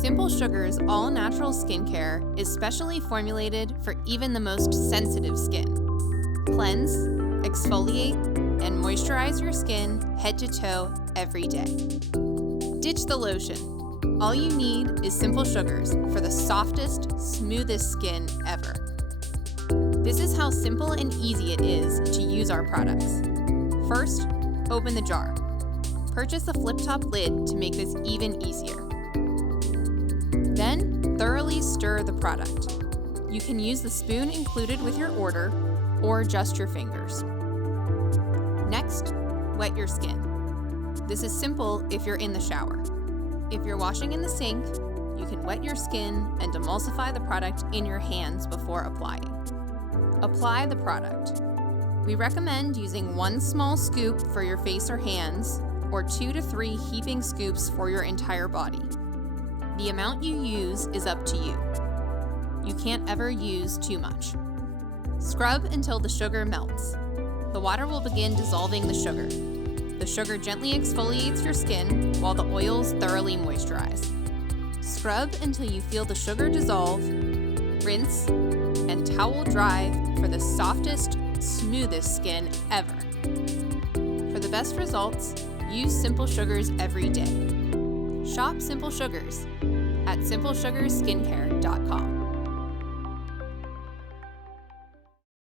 Simple Sugar's all-natural skincare is specially formulated for even the most sensitive skin. Cleanse, exfoliate, and moisturize your skin head to toe every day. Ditch the lotion. All you need is Simple Sugar's for the softest, smoothest skin ever. This is how simple and easy it is to use our products. First, open the jar. Purchase a flip-top lid to make this even easier. Then, thoroughly stir the product. You can use the spoon included with your order or just your fingers. Next, wet your skin. This is simple if you're in the shower. If you're washing in the sink, you can wet your skin and emulsify the product in your hands before applying. Apply the product. We recommend using 1 small scoop for your face or hands, or 2 to 3 heaping scoops for your entire body. The amount you use is up to you. You can't ever use too much. Scrub until the sugar melts. The water will begin dissolving the sugar. The sugar gently exfoliates your skin while the oils thoroughly moisturize. Scrub until you feel the sugar dissolve, rinse, and towel dry for the softest, smoothest skin ever. For the best results, use Simple Sugar's every day. Shop Simple Sugar's at simplesugarskincare.com.